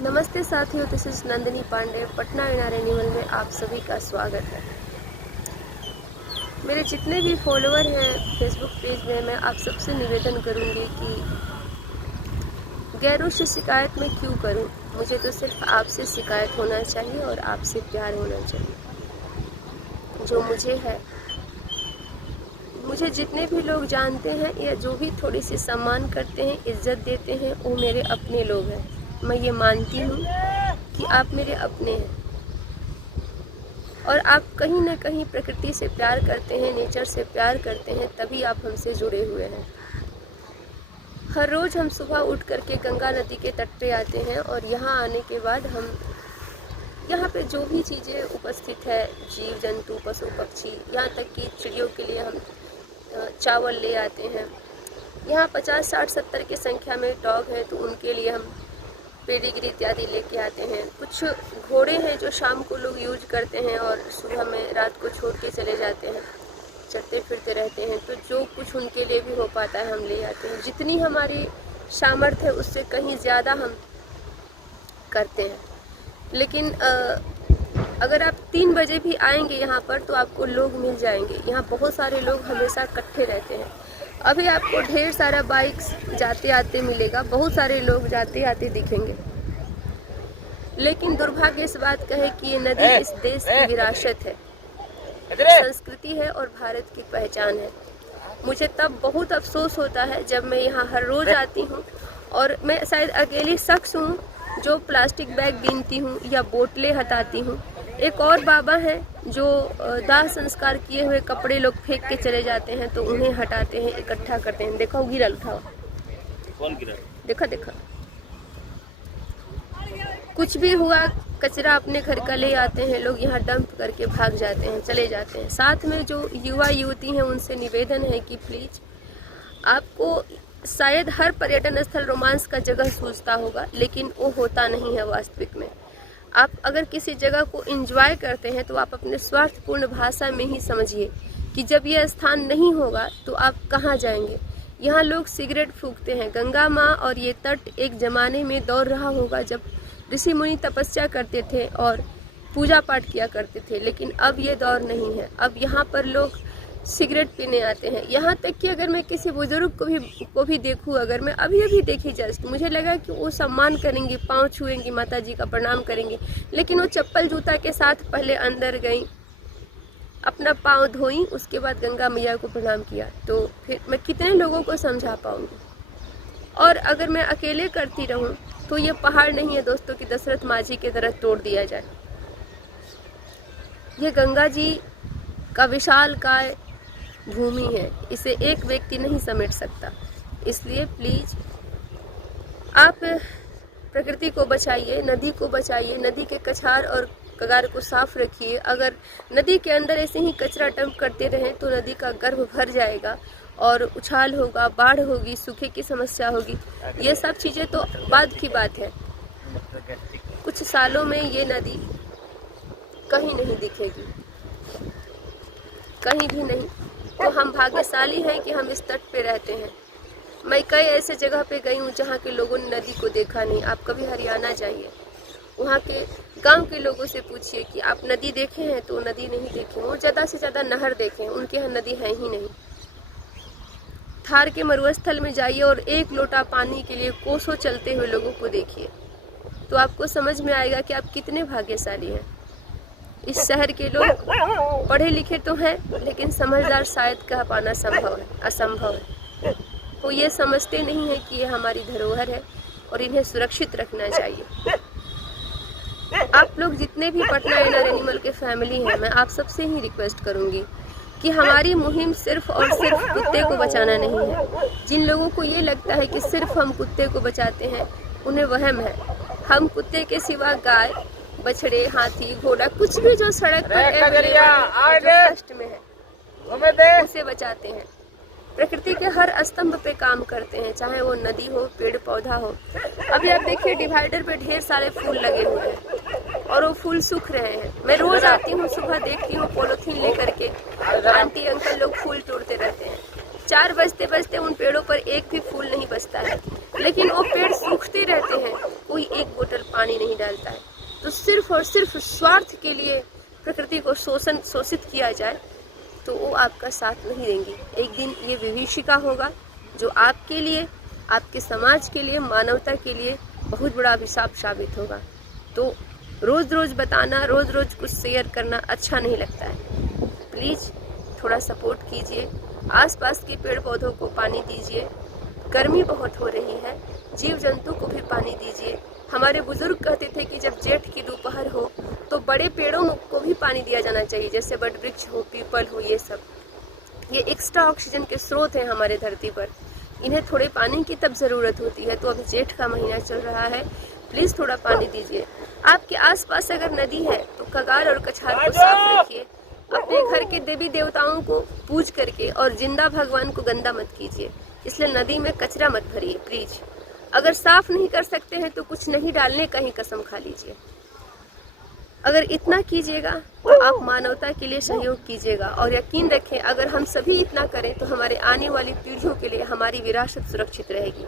नमस्ते साथियों, this is Nandini Pandey. Patna इनार एनिमल में आप सभी का स्वागत है। मेरे जितने भी फॉलोअर हैं फेसबुक पेज में, मैं आप सबसे निवेदन करूंगी कि गैरों से शिकायत मैं क्यों करूं। मुझे तो सिर्फ आपसे शिकायत होना चाहिए और आपसे प्यार होना चाहिए जो मुझे है। मुझे जितने भी लोग जानते हैं या जो भी थोड़ी सी सम्मान करते हैं, इज्जत देते हैं, वो मेरे अपने लोग हैं। मैं ये मानती हूँ कि आप मेरे अपने हैं और आप कहीं ना कहीं प्रकृति से प्यार करते हैं, नेचर से प्यार करते हैं, तभी आप हमसे जुड़े हुए हैं। हर रोज़ हम सुबह उठ करके गंगा नदी के तट पे आते हैं और यहाँ आने के बाद हम यहाँ पे जो भी चीज़ें उपस्थित है, जीव जंतु, पशु पक्षी, यहाँ तक कि चिड़ियों के लिए हम चावल ले आते हैं। यहाँ 50, 60, 70 की संख्या में डॉग हैं तो उनके लिए हम पेडिग्री इत्यादि लेके आते हैं। कुछ घोड़े हैं जो शाम को लोग यूज करते हैं और सुबह में रात को छोड़ के चले जाते हैं, चलते फिरते रहते हैं, तो जो कुछ उनके लिए भी हो पाता है हम ले आते हैं। जितनी हमारी सामर्थ्य है उससे कहीं ज़्यादा हम करते हैं। लेकिन अगर आप 3 बजे भी आएंगे यहाँ पर तो आपको लोग मिल जाएंगे। यहाँ बहुत सारे लोग हमेशा इकट्ठे रहते हैं। अभी आपको ढेर सारा बाइक्स जाते आते मिलेगा, बहुत सारे लोग जाते आते दिखेंगे। लेकिन दुर्भाग्य इस बात का है कि ये नदी इस देश की विरासत है, संस्कृति है और भारत की पहचान है। मुझे तब बहुत अफसोस होता है जब मैं यहाँ हर रोज आती हूँ और मैं शायद अकेली शख्स हूँ जो प्लास्टिक बैग बीनती हूँ या बोतलें हटाती हूँ। एक और बाबा हैं जो दाह संस्कार किए हुए कपड़े लोग फेंक के चले जाते हैं तो उन्हें हटाते हैं, इकट्ठा करते हैं। देखो गिरा, उठाओ, कौन गिरा? देखा देखा। कुछ भी हुआ कचरा अपने घर का ले आते हैं लोग, यहाँ डंप करके भाग जाते हैं, चले जाते हैं। साथ में जो युवा युवती हैं उनसे निवेदन है कि प्लीज, आपको शायद हर पर्यटन स्थल रोमांस का जगह सूझता होगा, लेकिन वो होता नहीं है वास्तविक में। आप अगर किसी जगह को एंजॉय करते हैं तो आप अपने स्वार्थपूर्ण भाषा में ही समझिए कि जब यह स्थान नहीं होगा तो आप कहाँ जाएंगे। यहाँ लोग सिगरेट फूंकते हैं। गंगा माँ और ये तट एक जमाने में दौड़ रहा होगा जब ऋषि मुनि तपस्या करते थे और पूजा पाठ किया करते थे, लेकिन अब ये दौर नहीं है। अब यहाँ पर लोग सिगरेट पीने आते हैं। यहाँ तक कि अगर मैं किसी बुजुर्ग को भी देखूँ, अगर मैं अभी देखी जस्ट, मुझे लगा कि वो सम्मान करेंगी, पाँव छुएंगी, माता जी का प्रणाम करेंगी, लेकिन वो चप्पल जूता के साथ पहले अंदर गई, अपना पाँव धोई, उसके बाद गंगा मैया को प्रणाम किया। तो फिर मैं कितने लोगों को समझा पाऊँगी। और अगर मैं अकेले करती रहूँ तो ये पहाड़ नहीं है दोस्तों कि दशरथ माझी की तरह तोड़ दिया जाए। ये गंगा जी का विशाल काय भूमि है, इसे एक व्यक्ति नहीं समेट सकता। इसलिए प्लीज आप प्रकृति को बचाइए, नदी को बचाइए, नदी के कछार और कगार को साफ रखिए। अगर नदी के अंदर ऐसे ही कचरा डंप करते रहें तो नदी का गर्भ भर जाएगा और उछाल होगा, बाढ़ होगी, सूखे की समस्या होगी। ये सब चीज़ें तो बाद की बात है। कुछ सालों में ये नदी कहीं नहीं दिखेगी, कहीं भी नहीं। तो हम भाग्यशाली हैं कि हम इस तट पे रहते हैं। मैं कई ऐसे जगह पे गई हूँ जहाँ के लोगों ने नदी को देखा नहीं। आप कभी हरियाणा जाइए, वहाँ के गांव के लोगों से पूछिए कि आप नदी देखे हैं, तो नदी नहीं देखे। वो ज़्यादा से ज़्यादा नहर देखे हैं, उनके यहाँ नदी है ही नहीं। थार के मरुस्थल में जाइए और एक लोटा पानी के लिए कोसों चलते हुए लोगों को देखिए, तो आपको समझ में आएगा कि आप कितने भाग्यशाली हैं। इस शहर के लोग पढ़े लिखे तो हैं, लेकिन समझदार शायद कह पाना संभव है, असंभव है। वो ये समझते नहीं है कि ये हमारी धरोहर है और इन्हें सुरक्षित रखना चाहिए। आप लोग जितने भी पटना इनर एनिमल के फैमिली हैं, मैं आप सबसे ही रिक्वेस्ट करूंगी कि हमारी मुहिम सिर्फ और सिर्फ कुत्ते को बचाना नहीं है। जिन लोगों को ये लगता है कि सिर्फ हम कुत्ते को बचाते हैं, उन्हें वहम है। हम कुत्ते के सिवा गाय, बछड़े, हाथी, घोड़ा, कुछ भी जो सड़क पर कष्ट में है, उसे बचाते हैं। प्रकृति के हर स्तंभ पे काम करते हैं, चाहे वो नदी हो, पेड़ पौधा हो। अभी आप देखिए डिवाइडर पे ढेर सारे फूल लगे हुए हैं और वो फूल सूख रहे हैं। मैं रोज आती हूँ, सुबह देखती हूँ पॉलिथीन लेकर के आंटी अंकल लोग फूल तोड़ते रहते हैं। 4 बजते बजते उन पेड़ों पर एक भी फूल नहीं बचता है, लेकिन वो पेड़ सूखते रहते हैं, कोई एक बोतल पानी डालता है। तो सिर्फ और सिर्फ स्वार्थ के लिए प्रकृति को शोषित किया जाए तो वो आपका साथ नहीं देंगी। एक दिन ये विभीषिका होगा जो आपके लिए, आपके समाज के लिए, मानवता के लिए बहुत बड़ा अभिशाप साबित होगा। तो रोज़ रोज़ बताना, रोज़ रोज़ कुछ शेयर करना अच्छा नहीं लगता है। प्लीज़ थोड़ा सपोर्ट कीजिए, आसपास के पेड़ पौधों को पानी दीजिए। गर्मी बहुत हो रही है, जीव जंतु को भी पानी दीजिए। हमारे बुजुर्ग कहते थे कि जब जेठ की दोपहर हो तो बड़े पेड़ों को भी पानी दिया जाना चाहिए, जैसे बड़ वृक्ष हो, पीपल हो, ये सब। ये एक्स्ट्रा ऑक्सीजन के स्रोत हैं हमारे धरती पर। इन्हें थोड़े पानी की तब ज़रूरत होती है। तो अभी जेठ का महीना चल रहा है, प्लीज़ थोड़ा पानी दीजिए। आपके आसपास अगर नदी है तो कगार और कछार को साफ रखिए। अपने घर के देवी देवताओं को पूज करके और जिंदा भगवान को गंदा मत कीजिए। इसलिए नदी में कचरा मत भरिए प्लीज। अगर साफ नहीं कर सकते हैं तो कुछ नहीं डालने का ही कसम खा लीजिए। अगर इतना कीजिएगा तो आप मानवता के लिए सहयोग कीजिएगा। और यकीन रखें, अगर हम सभी इतना करें तो हमारे आने वाली पीढ़ियों के लिए हमारी विरासत सुरक्षित रहेगी।